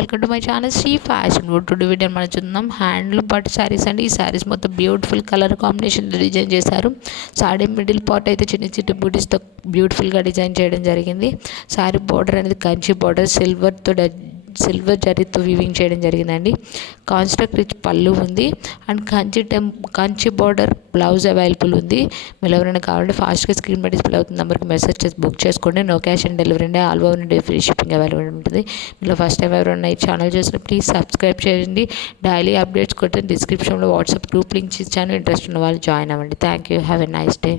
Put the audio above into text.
Welcome to my channel Shri fashion wood. Today video మనం చూద్దాం handloom పట్టు శారీస్ అండి. ఈ శారీస్ మొత్తం బ్యూటిఫుల్ కలర్ కాంబినేషన్ డిజైన్ చేశారు. శారీ మిడిల్ పార్ట్ అయితే చిన్న చిన్న బూటీస్తో బ్యూటిఫుల్గా డిజైన్ చేయడం జరిగింది. శారీ బార్డర్ అనేది కంచి బార్డర్ సిల్వర్ జరీతో వీవింగ్ చేయడం జరిగిందండి. కాన్స్ట్రక్ట్ రిచ్ పళ్ళు ఉంది and Kanchi border blouse available ఉంది. మీరు ఎవరైనా కావాలంటే ఫాస్ట్గా స్క్రీన్ పై డిస్ప్లే అవుతుంది నెంబర్కి మెసేజ్ చేసి బుక్ చేసుకోండి. నో క్యాష్ ఆన్ డెలివరీ అండి. All over India free shipping available ఉంటుంది. మీరు ఫస్ట్ టైం ఎవరైనా ఈ ఛానల్ చూసిన ప్లీజ్ సబ్స్క్రైబ్ చేయండి. డైలీ అప్డేట్స్ కొట్టి డిస్క్రిప్షన్లో వాట్సాప్ గ్రూప్ లింక్స్ ఇచ్చాను. ఇంట్రెస్ట్ ఉన్న వాళ్ళు జాయిన్ అవ్వండి. Thank you. Have a nice day.